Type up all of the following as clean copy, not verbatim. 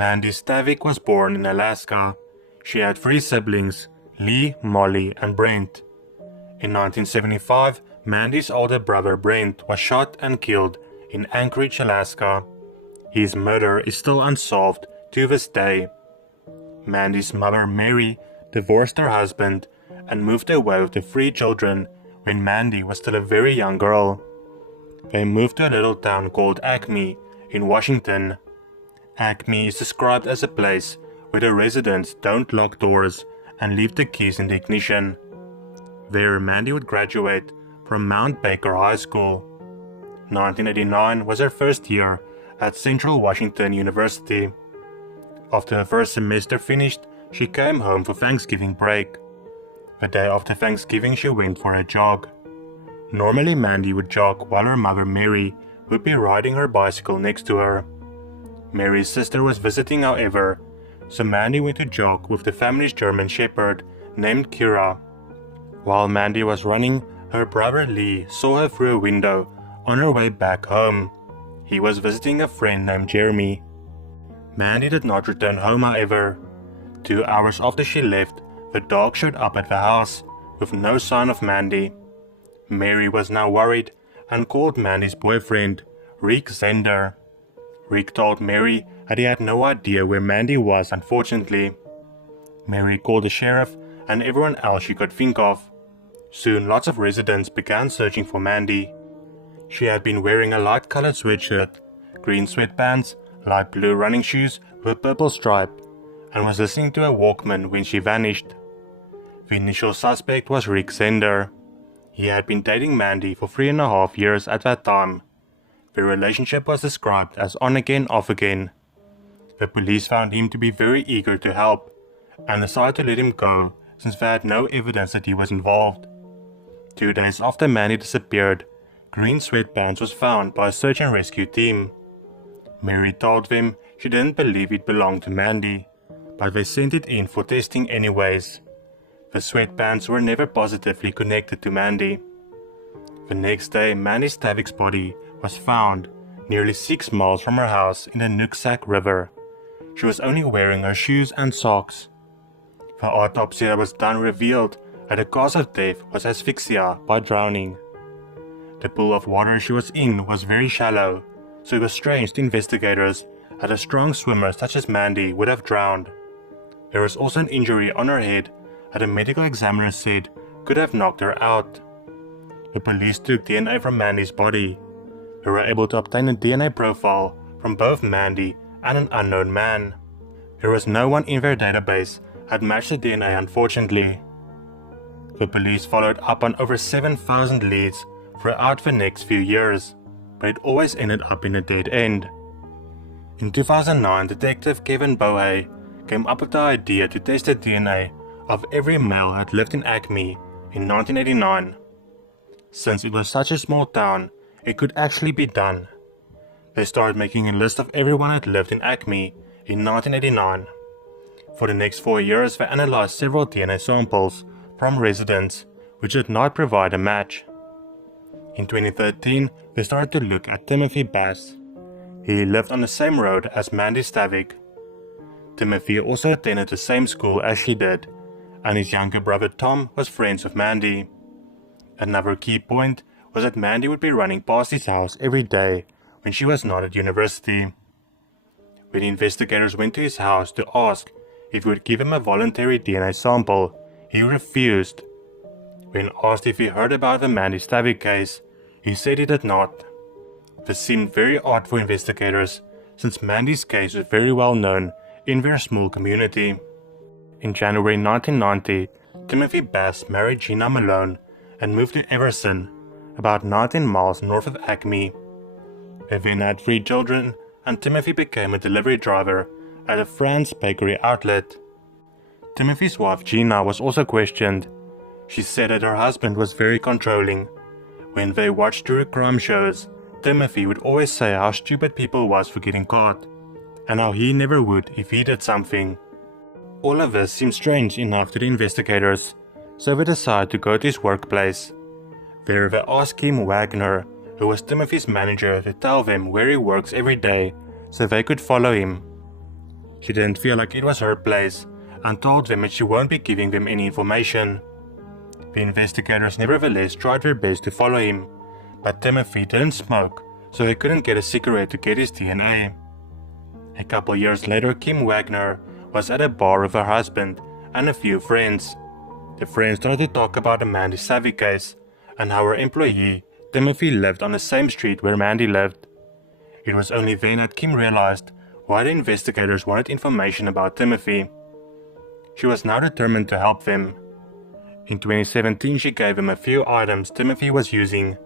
Mandy Stavik was born in Alaska. She had 3 siblings, Lee, Molly, and Brent. In 1975, Mandy's older brother Brent was shot and killed in Anchorage, Alaska. His murder is still unsolved to this day. Mandy's mother Mary divorced her husband and moved away with the 3 children when Mandy was still a very young girl. They moved to a little town called Acme in Washington. Acme is described as a place where the residents don't lock doors and leave the keys in the ignition. There, Mandy would graduate from Mount Baker High School. 1989 was her first year at Central Washington University. After her first semester finished, she came home for Thanksgiving break. The day after Thanksgiving, she went for a jog. Normally, Mandy would jog while her mother Mary would be riding her bicycle next to her. Mary's sister was visiting, however, so Mandy went to jog with the family's German shepherd named Kira. While Mandy was running, her brother Lee saw her through a window on her way back home. He was visiting a friend named Jeremy. Mandy did not return home, however. 2 hours after she left, the dog showed up at the house with no sign of Mandy. Mary was now worried and called Mandy's boyfriend, Rick Zender. Rick told Mary that he had no idea where Mandy was, unfortunately. Mary called the sheriff and everyone else she could think of. Soon, lots of residents began searching for Mandy. She had been wearing a light-colored sweatshirt, green sweatpants, light blue running shoes with a purple stripe, and was listening to a Walkman when she vanished. The initial suspect was Rick Zender. He had been dating Mandy for 3.5 years at that time. Their relationship was described as on again, off again. The police found him to be very eager to help, and decided to let him go since they had no evidence that he was involved. 2 days after Mandy disappeared, green sweatpants was found by a search and rescue team. Mary told them she didn't believe it belonged to Mandy, but they sent it in for testing anyways. The sweatpants were never positively connected to Mandy. The next day, Mandy Stavik's body was found nearly 6 miles from her house in the Nooksack River. She was only wearing her shoes and socks. The autopsy that was done revealed that the cause of death was asphyxia by drowning. The pool of water she was in was very shallow, so it was strange to investigators that a strong swimmer such as Mandy would have drowned. There was also an injury on her head that a medical examiner said could have knocked her out. The police took DNA from Mandy's body. They were able to obtain a DNA profile from both Mandy and an unknown man. There was no one in their database that matched the DNA, unfortunately. The police followed up on over 7,000 leads throughout the next few years, but it always ended up in a dead end. In 2009, Detective Kevin Bohe came up with the idea to test the DNA of every male that lived in Acme in 1989. Since it was such a small town, it could actually be done. They started making a list of everyone that lived in Acme in 1989. For the next 4 years, they analyzed several DNA samples from residents, which did not provide a match. In 2013, they started to look at Timothy Bass. He lived on the same road as Mandy Stavik. Timothy also attended the same school as she did, and his younger brother Tom was friends with Mandy. Another key point was that Mandy would be running past his house every day when she was not at university. When investigators went to his house to ask if he would give him a voluntary DNA sample, he refused. When asked if he heard about the Mandy Stavik case, he said he did not. This seemed very odd for investigators, since Mandy's case was very well known in their small community. In January 1990, Timothy Bass married Gina Malone and moved to Everson, about 19 miles north of Acme. They then had 3 children, and Timothy became a delivery driver at a Fran's bakery outlet. Timothy's wife Gina was also questioned. She said that her husband was very controlling. When they watched true crime shows, Timothy would always say how stupid people was for getting caught, and how he never would if he did something. All of this seemed strange enough to the investigators, so they decided to go to his workplace. There they asked Kim Wagner, who was Timothy's manager, to tell them where he works every day so they could follow him. She didn't feel like it was her place and told them that she won't be giving them any information. The investigators nevertheless tried their best to follow him, but Timothy didn't smoke, so they couldn't get a cigarette to get his DNA. A couple years later, Kim Wagner was at a bar with her husband and a few friends. The friends started to talk about the Mandy Savvy case and how her employee, Timothy, lived on the same street where Mandy lived. It was only then that Kim realized why the investigators wanted information about Timothy. She was now determined to help them. In 2017, she gave him a few items Timothy was using,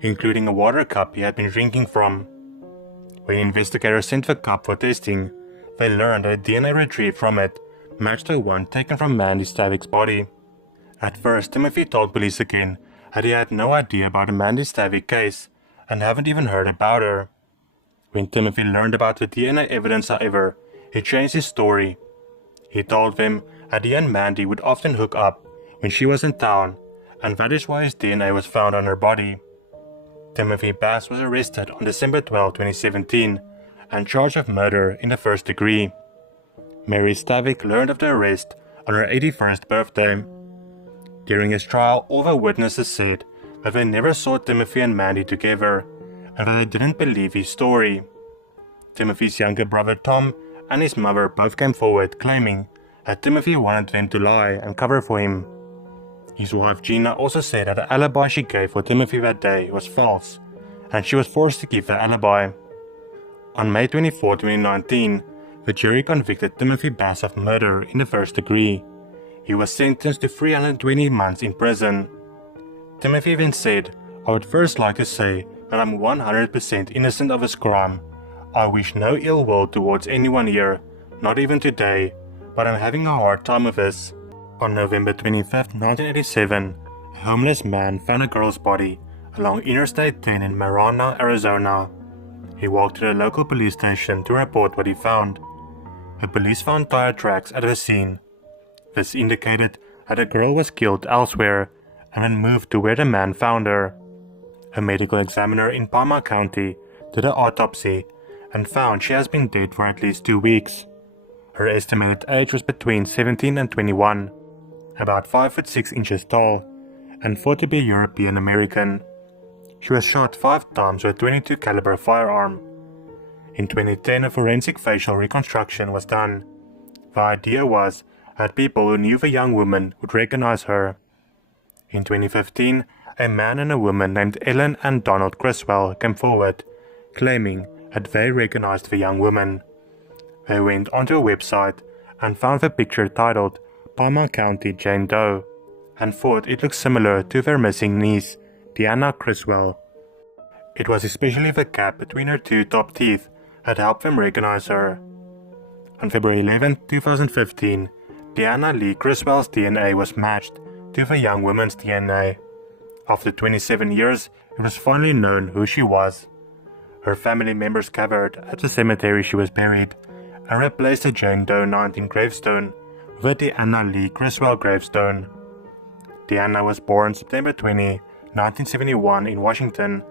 including a water cup he had been drinking from. When investigators sent the cup for testing, they learned that the DNA retrieved from it matched the one taken from Mandy Stavic's body. At first, Timothy told police again that he had no idea about the Mandy Stavic case and haven't even heard about her. When Timothy learned about the DNA evidence, however, he changed his story. He told them that he and Mandy would often hook up when she was in town, and that is why his DNA was found on her body. Timothy Bass was arrested on December 12, 2017, and charged with murder in the first degree. Mary Stavic learned of the arrest on her 81st birthday. During his trial, all the witnesses said that they never saw Timothy and Mandy together, and that they didn't believe his story. Timothy's younger brother Tom and his mother both came forward claiming that Timothy wanted them to lie and cover for him. His wife Gina also said that the alibi she gave for Timothy that day was false, and she was forced to give the alibi. On May 24, 2019, the jury convicted Timothy Bass of murder in the first degree. He was sentenced to 320 months in prison. Timothy then said, "I would first like to say that I'm 100% innocent of this crime. I wish no ill will towards anyone here, not even today, but I'm having a hard time with this." On November 25, 1987, a homeless man found a girl's body along Interstate 10 in Marana, Arizona. He walked to the local police station to report what he found. The police found tire tracks at the scene. This indicated that the girl was killed elsewhere and then moved to where the man found her. A medical examiner in Palmer County did an autopsy and found she has been dead for at least 2 weeks. Her estimated age was between 17 and 21, about 5 foot 6 inches tall, and thought to be European American. She was shot 5 times with a .22 caliber firearm. In 2010, a forensic facial reconstruction was done. The idea was that people who knew the young woman would recognize her. In 2015, a man and a woman named Ellen and Donald Criswell came forward, claiming that they recognized the young woman. They went onto a website and found the picture titled Palmer County Jane Doe, and thought it looked similar to their missing niece, Deanna Criswell. It was especially the gap between her 2 top teeth that helped them recognize her. On February 11, 2015, Deanna Lee Criswell's DNA was matched to the young woman's DNA. After 27 years, it was finally known who she was. Her family members gathered at the cemetery she was buried and replaced the Jane Doe 19 gravestone with the Deanna Lee Criswell gravestone. Deanna was born September 20, 1971 in Washington.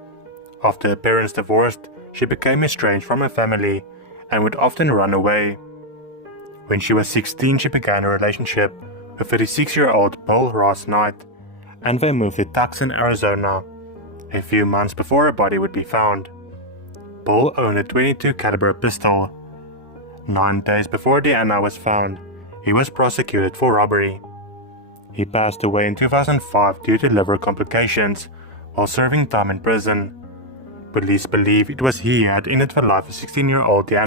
After her parents divorced, she became estranged from her family and would often run away. When she was 16, she began a relationship with 36-year-old Bill Ross Knight, and they moved to Tucson, Arizona, a few months before her body would be found. Bill owned a .22 caliber pistol. 9 days before Deanna was found, he was prosecuted for robbery. He passed away in 2005 due to liver complications while serving time in prison. Police believe it was he who had ended the life of 16-year-old Deanna.